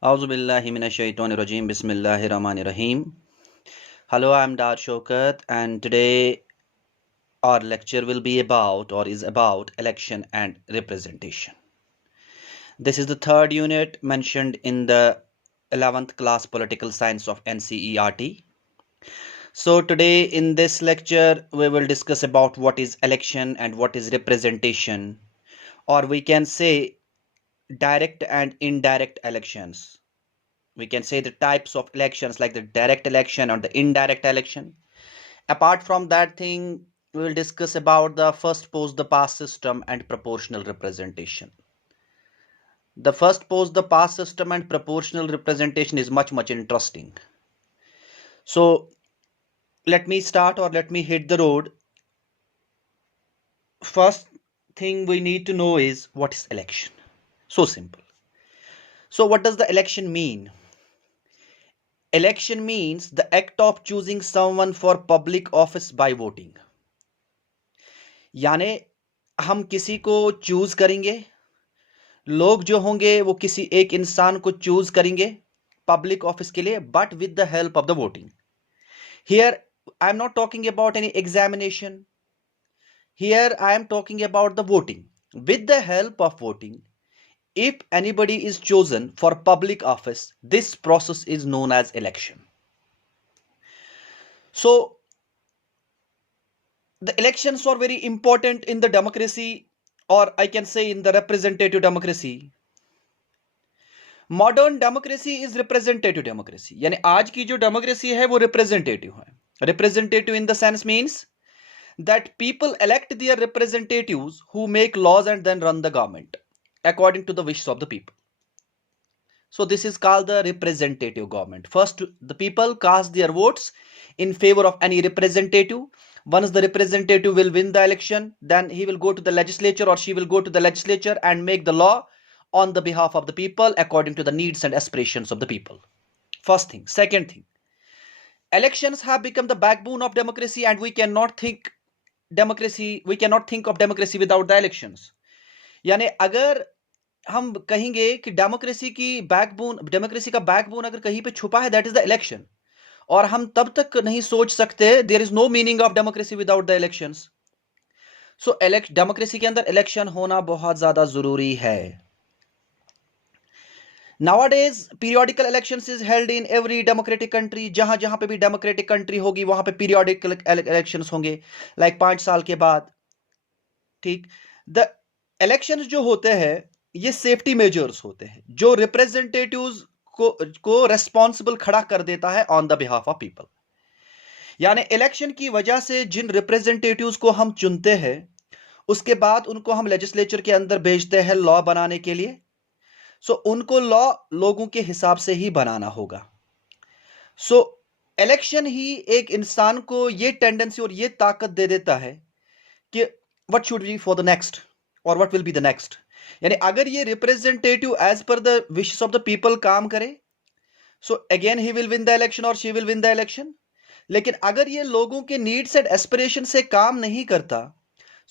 Auzubillahiminashaitonirrajim. Bismillahirrahmanirrahim. Hello, I'm Dar Shokat, and today our lecture will be about or is about election and representation. This is the third unit mentioned in the 11th class political science of NCERT. So today in this lecture we will discuss about what is election and what is representation, or we can say direct and indirect elections. We can say the types of elections like the direct election or the indirect election. Apart from that thing, we will discuss about the first past the past system and proportional representation. The first past the past system and proportional representation is much interesting. So let me start or let me hit the road. First thing we need to know is what is election. So simple. So what does the election mean? Election means the act of choosing someone for public office by voting. यानी हम किसी को choose करेंगे, लोग जो होंगे वो किसी एक इंसान को चूज करेंगे पब्लिक ऑफिस के लिए, but with the help of the voting. Here I am not talking about any examination. Here I am talking about the voting. With the help of voting, if anybody is chosen for public office, this process is known as election. So the elections are very important in the democracy, or I can say in the representative democracy. Modern democracy is representative democracy, यानी आज की जो democracy है वो representative है. Representative in the sense means that people elect their representatives who make laws and then run the government according to the wishes of the people. So this is called the representative government. First, the people cast their votes in favor of any representative. Once the representative will win the election, then he will go to the legislature or she will go to the legislature and make the law on the behalf of the people according to the needs and aspirations of the people. First thing. Second thing, elections have become the backbone of democracy, and we cannot think of democracy without the elections. यानी अगर हम कहेंगे कि democracy का backbone अगर कहीं पे छुपा है, दैट इज द इलेक्शन. और हम तब तक नहीं सोच सकते, there is no meaning of democracy without the elections. So democracy के अंदर इलेक्शन होना बहुत ज्यादा जरूरी है. Nowadays, periodical elections is held in every democratic country. जहां जहां पे भी डेमोक्रेटिक कंट्री होगी वहां पे periodic elections होंगे, लाइक 5 साल के बाद. ठीक. द इलेक्शंस जो होते हैं ये सेफ्टी मेजर्स होते हैं जो रिप्रेजेंटेटिव्स को रेस्पॉन्सिबल खड़ा कर देता है on the behalf of people. यानी इलेक्शन की वजह से जिन रिप्रेजेंटेटिव्स को हम चुनते हैं उसके बाद उनको हम लेजिस्लेचर के अंदर भेजते हैं लॉ बनाने के लिए. सो उनको लॉ लोगों के हिसाब से ही बनाना होगा. सो इलेक्शन ही एक इंसान को ये टेंडेंसी और ये ताकत दे देता है कि what should be for the next और what will be the next. यानी अगर ये representative as per the wishes of the people काम करे, so again he will win the election और she will win the election. लेकिन अगर ये लोगों के नीड्स एंड एस्पिरेशन से काम नहीं करता,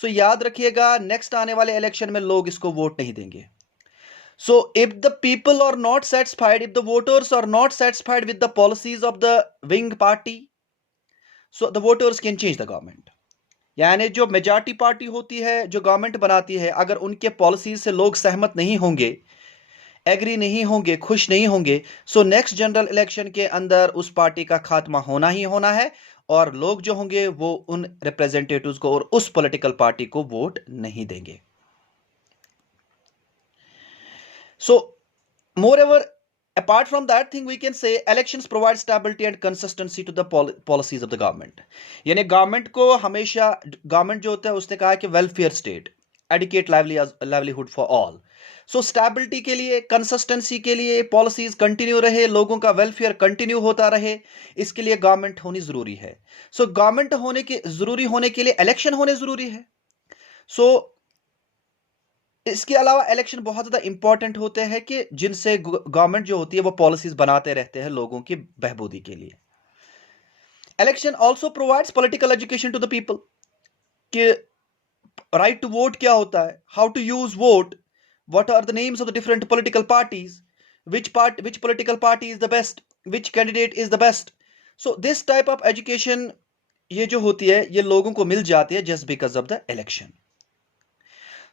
सो याद रखिएगा नेक्स्ट आने वाले इलेक्शन में लोग इसको वोट नहीं देंगे. So if the people are not satisfied, if the voters are not satisfied with the policies of the wing party, so the voters can change the government. यानी जो मेजॉरिटी पार्टी होती है जो गवर्नमेंट बनाती है, अगर उनके पॉलिसीज से लोग सहमत नहीं होंगे, एग्री नहीं होंगे, खुश नहीं होंगे, सो नेक्स्ट जनरल इलेक्शन के अंदर उस पार्टी का खात्मा होना ही होना है और लोग जो होंगे वो उन रिप्रेजेंटेटिव्स को और उस पॉलिटिकल पार्टी को वोट नहीं देंगे. So, moreover, apart from that thing, we can say elections provide stability and consistency to the policies of the government. यानी गवर्नमेंट को हमेशा, गवर्नमेंट जो होता है उसने कहा कि welfare state, educate livelihood for all. So stability के लिए, कंसिस्टेंसी के लिए पॉलिसीज कंटिन्यू रहे, लोगों का वेलफेयर कंटिन्यू होता रहे, इसके लिए गवर्नमेंट होनी जरूरी है. सो गवर्नमेंट जरूरी होने के लिए इलेक्शन होने जरूरी है. सो इसके अलावा इलेक्शन बहुत ज़्यादा इंपॉर्टेंट होते हैं कि जिनसे गवर्नमेंट जो होती है वो पॉलिसीज बनाते रहते हैं लोगों की बहबूदी के लिए. Election also provides political education to the people कि राइट टू वोट क्या होता है, how to use vote, what are the names of the different political parties, which political party is the best, which candidate is the best. So this type of education ये जो होती है ये लोगों को मिल जाती है just because of the election.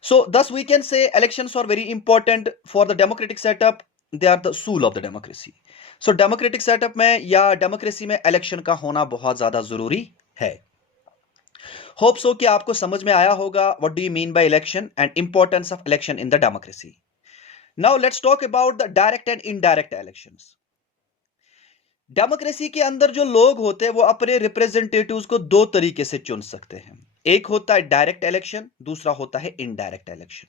So thus we can say elections are very important for the democratic setup. They are the soul of the democracy. So democratic setup में या democracy में election का होना बहुत ज्यादा जरूरी है. Hope so कि आपको समझ में आया होगा what do you mean by election and importance of election in the democracy. Now let's talk about the direct and indirect elections. Democracy के अंदर जो लोग होते हैं वो अपने रिप्रेजेंटेटिव्स को दो तरीके से चुन सकते हैं. एक होता है डायरेक्ट इलेक्शन, दूसरा होता है indirect election.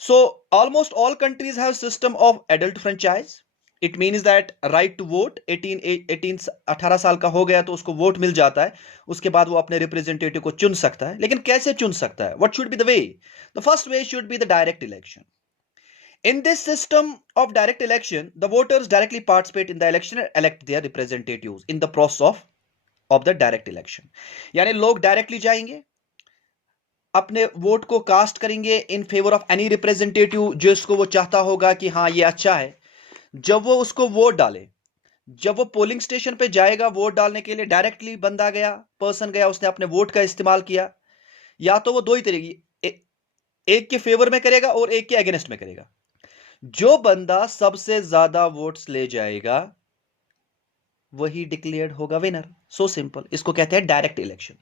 So almost all countries have system of adult franchise. It means that right to vote 18 साल का हो गया तो उसको वोट मिल जाता है. उसके बाद वो अपने रिप्रेजेंटेटिव को चुन सकता है. लेकिन कैसे चुन सकता है? What should be the way? The first way should be the direct election. In this system of direct election, the voters directly participate in the election and elect their representatives in the process of the direct election. यानी लोग directly जाएंगे, अपने vote को cast करेंगे in favour of any representative जिसको वो चाहता होगा कि हाँ ये अच्छा है. जब वो उसको वोट डाले, जब वो पोलिंग स्टेशन पे जाएगा वोट डालने के लिए, डायरेक्टली बंदा गया, पर्सन गया, उसने अपने वोट का इस्तेमाल किया. या तो वो दो ही तरीके, एक के फेवर में करेगा और एक के अगेंस्ट में करेगा. जो बंदा सबसे ज्यादा वोट्स ले जाएगा वही डिक्लेयर्ड होगा विनर. So simple. इसको कहते हैं डायरेक्ट इलेक्शन.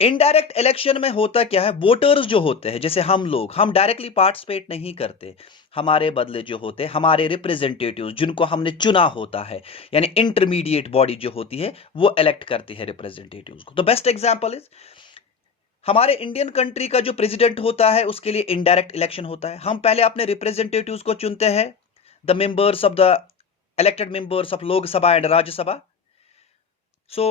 इनडायरेक्ट इलेक्शन में होता क्या है? वोटर्स जो होते हैं, जैसे हम लोग, हम डायरेक्टली पार्टिसिपेट नहीं करते. हमारे बदले जो होते हैं हमारे रिप्रेजेंटेटिव जिनको हमने चुना होता है, यानी इंटरमीडिएट बॉडी जो होती है वो इलेक्ट करती है रिप्रेजेंटेटिव्स को. तो बेस्ट एग्जांपल इज हमारे इंडियन कंट्री का जो प्रेसिडेंट होता है उसके लिए इनडायरेक्ट इलेक्शन होता है. हम पहले अपने रिप्रेजेंटेटिव्स को चुनते हैं, the members of the elected members of Lok Sabha and Rajya Sabha. So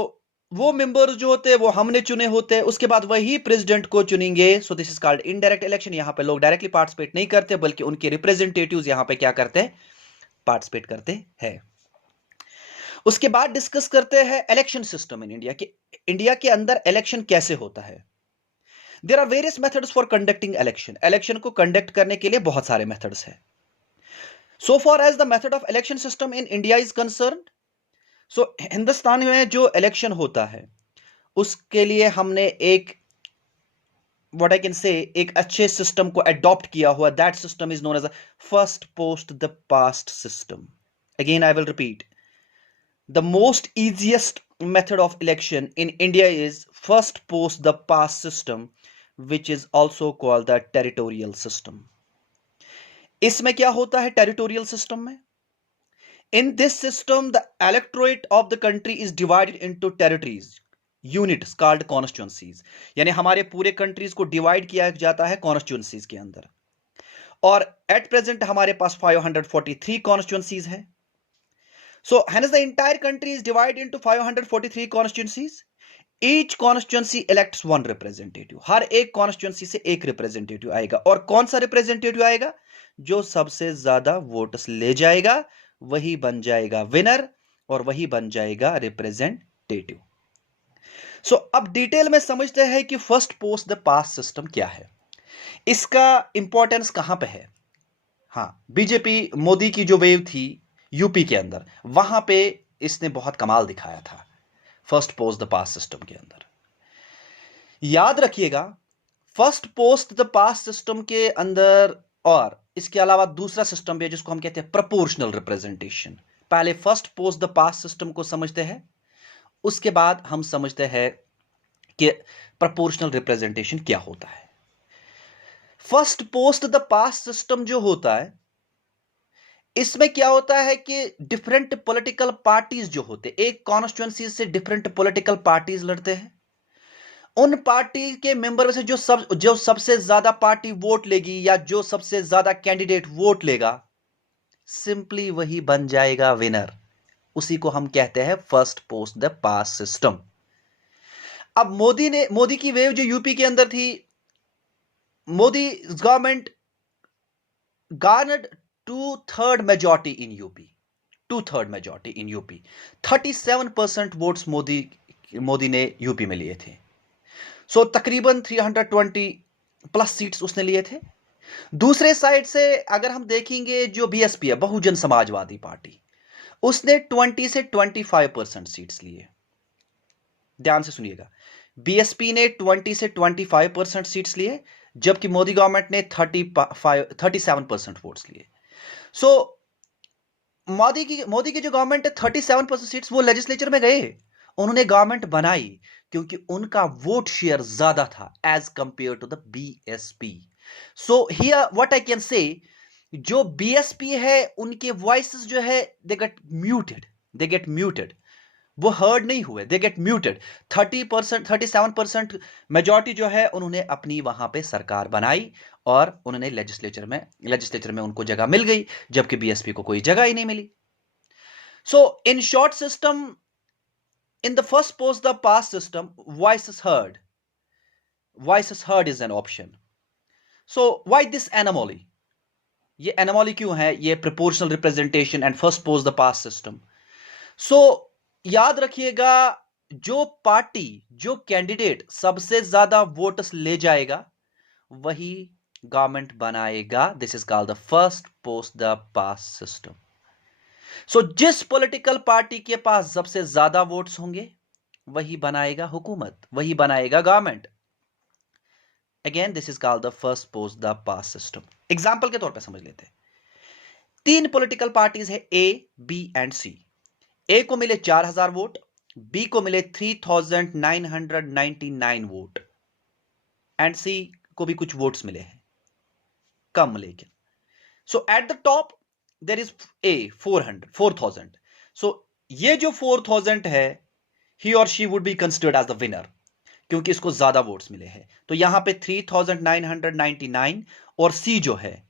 वो मेंबर्स जो होते हैं वो हमने चुने होते हैं. उसके बाद वही प्रेसिडेंट को चुनेंगे. So this is called indirect election. यहां पे लोग डायरेक्टली पार्टिसिपेट नहीं करते बल्कि उनके रिप्रेजेंटेटिव्स यहां पे क्या करते हैं? पार्टिसिपेट करते हैं. उसके बाद डिस्कस करते हैं इलेक्शन सिस्टम इन इंडिया के. इंडिया के अंदर इलेक्शन कैसे होता है? There are various methods for conducting election. Election को conduct करने के लिए बहुत सारे methods हैं. So far as the method of election system in India is concerned, so Hindustan में जो election होता है उसके लिए हमने एक what I can say एक अच्छे system को adopt किया हुआ. That system is known as a first post the past system. Again I will repeat. The most easiest method of election in India is first post the past system, which is also called the territorial system. इसमें क्या होता है territorial system में? In this system, the electorate of the country is divided into territories, units called constituencies. यानी हमारे पूरे countries को divide किया जाता है constituencies के अंदर. और at present हमारे पास 543 constituencies हैं. So hence the entire country is divided into 543 constituencies. Each constituency elects one representative. हर एक constituency से एक representative आएगा. और कौन सा representative आएगा? जो सबसे ज्यादा वोट्स ले जाएगा वही बन जाएगा विनर और वही बन जाएगा रिप्रेजेंटेटिव. सो अब डिटेल में समझते हैं कि first post the past system क्या है, इसका इंपॉर्टेंस कहां पे है. हाँ, बीजेपी मोदी की जो वेव थी यूपी के अंदर, वहां पे इसने बहुत कमाल दिखाया था first post the past system के अंदर. याद रखिएगा first post the past system के अंदर और इसके अलावा दूसरा सिस्टम भी है जिसको हम कहते हैं प्रोपोर्शनल रिप्रेजेंटेशन. पहले first post the past system को समझते हैं, उसके बाद हम समझते हैं कि प्रोपोर्शनल रिप्रेजेंटेशन क्या होता है. First post the past system जो होता है इसमें क्या होता है कि डिफरेंट पॉलिटिकल पार्टीज जो होते हैं, एक कॉन्स्टिट्यूएंसी से डिफरेंट पॉलिटिकल पार्टीज लड़ते हैं. उन पार्टी के मेंबर में से जो सबसे ज्यादा पार्टी वोट लेगी या जो सबसे ज्यादा कैंडिडेट वोट लेगा, सिंपली वही बन जाएगा विनर. उसी को हम कहते हैं first post the past system. अब मोदी की वेव जो यूपी के अंदर थी, Modi government garnered 2/3 majority in UP. 2/3 majority in UP. 37% votes Modi ने यूपी में लिए थे. सो तकरीबन 320 प्लस सीट्स उसने लिए थे. दूसरे साइड से अगर हम देखेंगे जो बीएसपी है, बहुजन समाजवादी पार्टी, उसने 20 से 25% सीट्स लिए। ध्यान से सुनिएगा, बीएसपी ने 20 से 25% सीट्स लिए, जबकि मोदी गवर्नमेंट ने 37% वोट्स लिए। सो मोदी की जो गवर्नमेंट है, 37% सीट्स, वो लेजिस्लेचर में गए, उन्होंने गवर्नमेंट बनाई क्योंकि उनका वोट शेयर ज्यादा था as compared to the BSP. So here what I can say, जो बीएसपी है उनके वॉइसेस जो है दे गेट म्यूटेड, वो हर्ड नहीं हुए, दे गेट म्यूटेड। 30%, 37% मेजॉरिटी जो है उन्होंने अपनी वहां पे सरकार बनाई और उन्होंने लेजिस्लेचर में उनको जगह मिल गई, जबकि बीएसपी को कोई जगह ही नहीं मिली। So in short system, in the first post the pass system, voice is heard is an option. So why this anomaly, ये एनोमली क्यों है, ये proportional representation and first post the pass system. So याद रखिएगा, जो party, जो candidate सबसे ज्यादा वोट्स ले जाएगा वही गवर्नमेंट बनाएगा। This is called the first post the pass system. So जिस पॉलिटिकल पार्टी के पास सबसे ज्यादा वोट्स होंगे वही बनाएगा हुकूमत, वही बनाएगा government. Again this is called the first post the pass system. Example के तौर पे समझ लेते हैं, 3 पॉलिटिकल पार्टीज है, ए, बी एंड सी। ए को मिले 4000 वोट, बी को मिले 3999 वोट, एंड सी को भी कुछ वोट्स मिले हैं, कम लेकिन। So at the top there is a 4000। So ये जो 4000 है, ही और she would be considered as the winner क्योंकि इसको ज्यादा वोट्स मिले हैं। तो यहां पे 3999 और सी जो है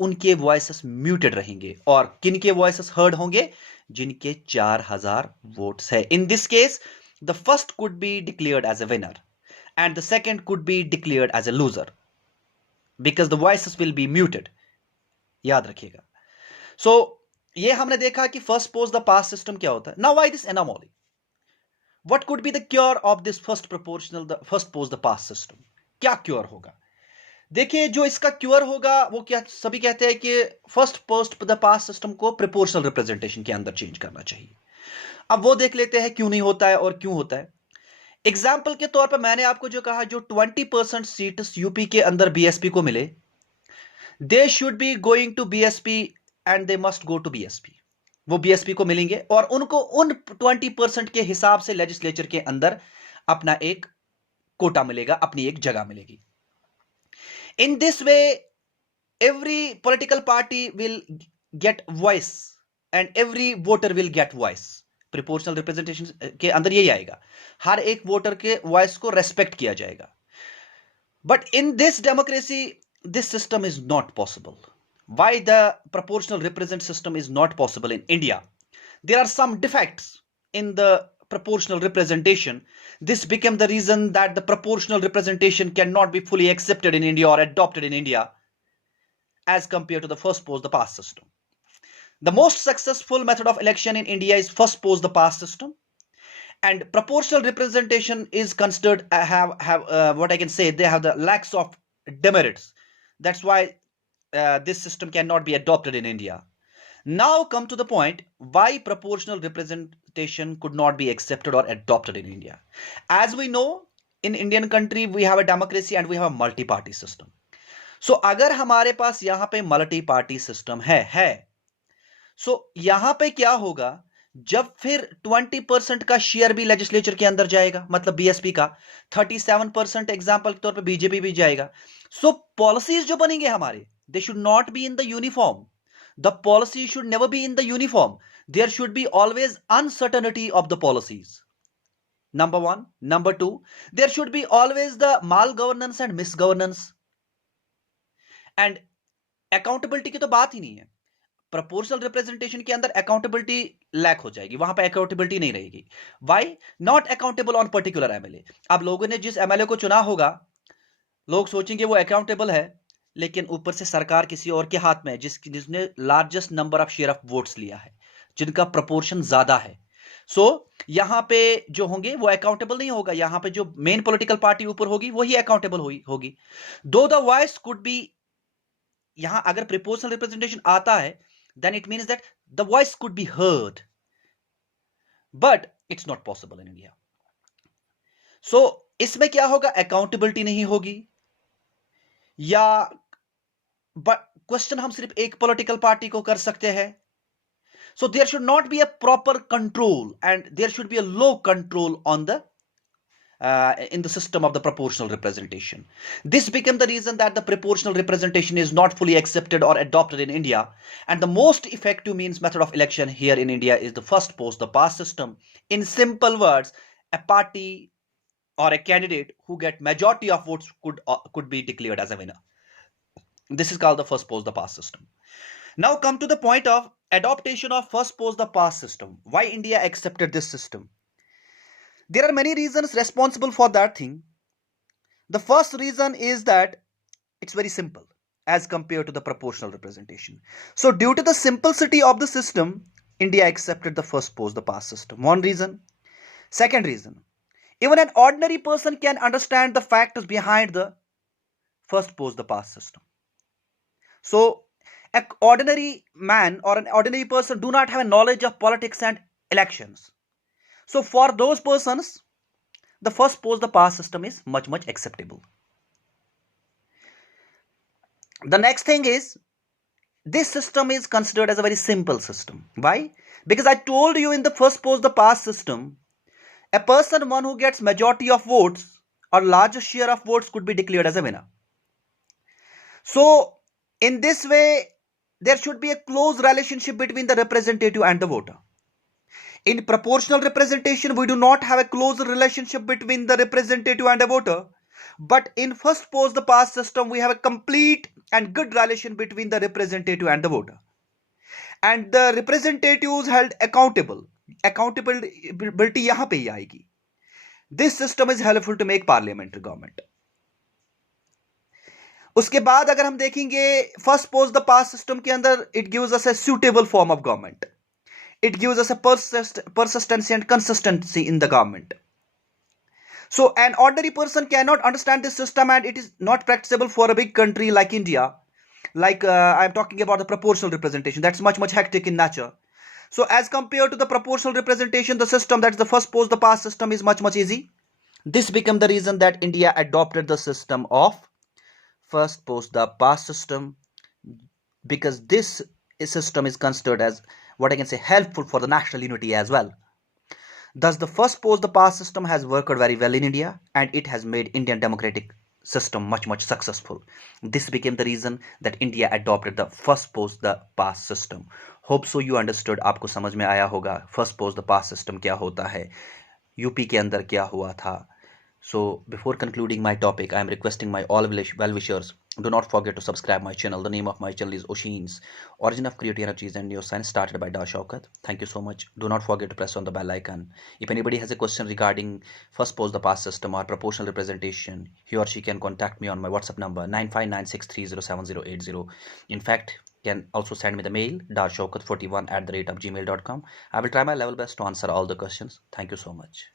उनके वॉइसेस म्यूटेड रहेंगे, और किनके वॉइसेस हर्ड होंगे, जिनके 4000 वोट्स है। In this case the first could be declared as a winner and the second could be declared as a loser because the voices will be muted. याद रखिएगा। So ये हमने देखा कि first post the pass system क्या होता है। Now why this anomaly, what could be the cure of this first post the pass system, क्या क्योर होगा? देखिए, जो इसका क्योर होगा वो क्या, सभी कहते हैं कि first post the pass system को प्रोपोर्शनल रिप्रेजेंटेशन के अंदर चेंज करना चाहिए। अब वो देख लेते हैं क्यों नहीं होता है और क्यों होता है। एग्जाम्पल के तौर पर मैंने आपको जो कहा, जो 20% सीट्स यूपी के अंदर बीएसपी को मिले, they should be going to BSP and they must go to BSP. वो बीएसपी को मिलेंगे और उनको उन 20% के हिसाब से लेजिस्लेचर के अंदर अपना एक कोटा मिलेगा, अपनी एक जगह मिलेगी। In this way, every political party will get voice and every voter will get voice. Proportional representation के अंदर यही आएगा, हर एक वोटर के वॉइस को रेस्पेक्ट किया जाएगा। But in this democracy, this system is not possible. Why the proportional representation system is not possible in India? There are some defects in the proportional representation. This became the reason that the proportional representation cannot be fully accepted in India or adopted in India as compared to the first post the past system. The most successful method of election in India is first post the past system, and proportional representation is considered what I can say, they have the lacks of demerits. That's why this system cannot be adopted in India. Now come to the point why proportional representation could not be accepted or adopted in India. As we know, in Indian country we have a democracy and we have a multi-party system. So अगर हमारे पास यहाँ पे multi-party system है so यहाँ पे क्या होगा, जब फिर 20% का शेयर भी लेजिस्लेचर के अंदर जाएगा, मतलब बीएसपी का 37% एग्जाम्पल के तौर पे बीजेपी भी जाएगा। सो पॉलिसीज जो बनेंगे हमारे, they should not be in the uniform. The policy should never be in the uniform. There should be always uncertainty of the policies. Number one. Number two, there should be always the malgovernance and misgovernance. And accountability की तो बात ही नहीं है. Proportional representation के अंदर accountability lack हो जाएगी, वहां पे अकाउंटेबिलिटी नहीं रहेगी. Why not accountable on particular MLA. अब लोगों ने जिस एमएलए को चुना होगा, लोग सोचेंगे वो अकाउंटेबल है, लेकिन ऊपर से सरकार किसी और के हाथ में है जिसने largest number of share of votes लिया है, जिनका प्रोपोर्शन ज्यादा है. सो यहां पे जो होंगे वो अकाउंटेबल नहीं होगा. यहां पे जो मेन पॉलिटिकल पार्टी ऊपर होगी वही अकाउंटेबल होगी. दो द वॉइस कुड बी यहां अगर प्रोपोर्शनल रिप्रेजेंटेशन आता है, then it means that the voice could be heard, but it's not possible in India. So इसमें क्या होगा, अकाउंटेबिलिटी नहीं होगी, या बट क्वेश्चन हम सिर्फ एक पॉलिटिकल पार्टी को कर सकते हैं. So there should not be a proper control, and there should be a low control on the in the system of the proportional representation. This became the reason that the proportional representation is not fully accepted or adopted in India, and the most effective means method of election here in India is the first post the past system. In simple words, a party or a candidate who get majority of votes could be declared as a winner. This is called the first post the past system. Now come to the point of adoption of first post the past system. Why India accepted this system? There are many reasons responsible for that thing. The first reason is that it's very simple as compared to the proportional representation. So due to the simplicity of the system, India accepted the first post the past system. One reason. Second reason, even an ordinary person can understand the factors behind the first post the past system. So an ordinary man or an ordinary person do not have a knowledge of politics and elections. So for those persons, the first post the past system is much acceptable. The next thing is, this system is considered as a very simple system. Why? Because I told you in the first post the past system, a person one who gets majority of votes or largest share of votes could be declared as a winner. So in this way, there should be a close relationship between the representative and the voter. In proportional representation, we do not have a close relationship between the representative and a voter. But in first post the past system, we have a complete and good relation between the representative and the voter. And the representatives held accountable. Accountability yahan pe hi aayegi. This system is helpful to make parliamentary government. उसके बाद अगर हम देखेंगे first post the past system के अंदर, it gives us a suitable form of government. It gives us a persistency and consistency in the government. So an ordinary person cannot understand this system, and it is not practicable for a big country like India. Like I'm talking about the proportional representation. That's much hectic in nature. So as compared to the proportional representation, the system that's the first post the past system is much easy. This became the reason that India adopted the system of first post the past system, because this system is considered as what I can say helpful for the national unity as well. Thus the first post the past system has worked very well in India, and it has made Indian democratic system much successful. This became the reason that India adopted the first post the past system. Hope so you understood. आपको समझ में आया होगा first post the past system क्या होता है, UP के अंदर क्या हुआ था. So before concluding my topic, I am requesting my all well-wishers, do not forget to subscribe my channel. The name of my channel is Oshin's Origin of Creative Energies and Neuroscience, started by Da Shaukat. Thank you so much. Do not forget to press on the bell icon. If anybody has a question regarding first post the past system or proportional representation, he or she can contact me on my WhatsApp number 9596307080. In fact, can also send me the mail dashaukat41@gmail.com. I will try my level best to answer all the questions. Thank you so much.